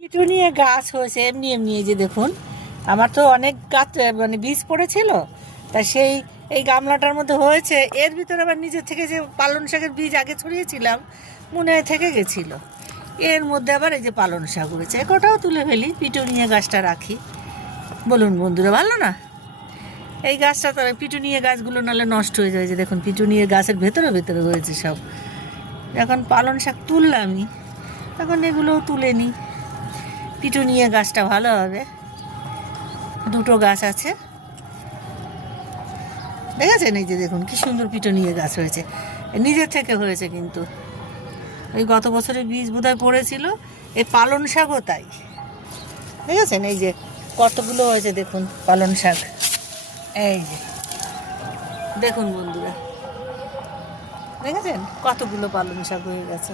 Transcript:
Petunia গাছ হয়েছে এমনি এমনি, এই যে দেখুন। আমার তো অনেক গাছ মানে বীজ পড়েছিল, তা সেই এই গামলাটার মধ্যে হয়েছে। এর ভিতরে আবার নিজের থেকে যে পালং শাকের বীজ আগে ছড়িয়েছিলাম মনে হয় থেকে গেছিলো, এর মধ্যে আবার এই যে পালং শাক হয়েছে। কোটাও তুলে ফেলি, পিটুনিয়া গাছটা রাখি। বলুন বন্ধুরা, ভালো না? এই গাছটা তো, পিটুনিয়া গাছগুলো নাহলে নষ্ট হয়ে যায়। যে দেখুন পিটুনিয়া গাছের ভেতরে ভেতরে রয়েছে সব। এখন পালং শাক তুললামই, এখন এগুলোও তুলে নিই। পিটুনিয়া গাছটা ভালো হবে। দুটো গাছ আছে, দেখেছেন? এই যে দেখুন কি সুন্দর পিটুনিয়া গাছ হয়েছে, নিজের থেকে হয়েছে। কিন্তু এই গত বছরের বীজ বোধহয় পড়েছিল। এই পালং শাকও তাই, দেখেছেন? এই যে কতগুলো হয়েছে দেখুন পালং শাক। এই যে দেখুন বন্ধুরা, দেখেছেন কতগুলো পালং শাক হয়ে গেছে।